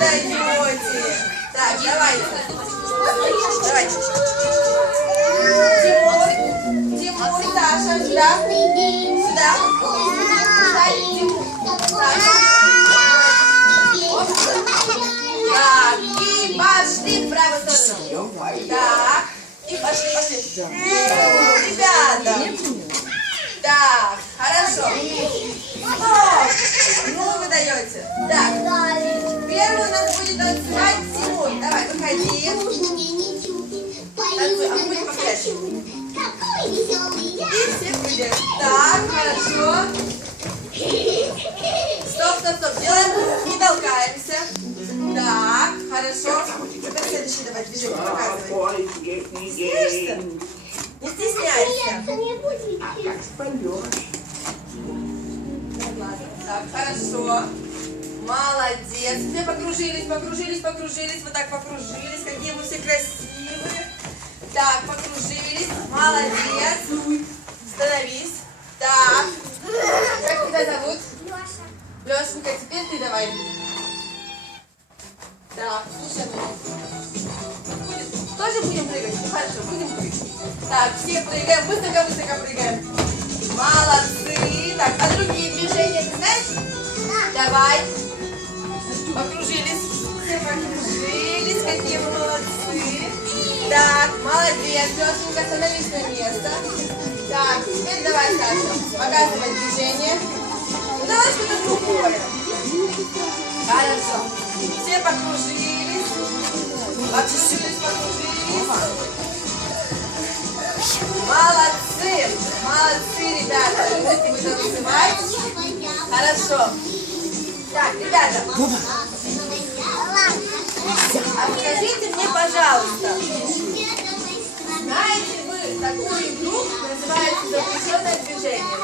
даете. Так, давайте. Давайте. Тимур, Тимур, Саша, сюда. Сюда. Сюда, Тимур. Так, и пошли в правую сторону. Так, и пошли, пошли. Ребята. Так, А. Так, хорошо. Стоп, стоп, стоп. Делаем, не толкаемся. Так, хорошо. Теперь следующий давай движение показывай. Смеешься? Не стесняйся. Так, хорошо. Молодец. Все покружились, покружились, покружились. Вот так покружились. Какие вы все красивые. Так, покружились. Молодец. Становись. Так. Как тебя зовут? Лешенька, теперь ты давай. Так, слушай. Будет- Тоже будем прыгать? Ну, хорошо, будем прыгать. Так, все прыгаем, быстренько-быстренько прыгаем. Молодцы. Так, а другие движения ты знаешь? Давай. Какие вы молодцы. Так, молодец. Лешенька, становись на место. Так, теперь давай, Саша, показывай движение. Ну, давай что-то другое. Хорошо. Все покружились. Покружились, покружились. Молодцы. Молодцы, ребята. Вы танцевать? Хорошо. Так, ребята, gêmeas.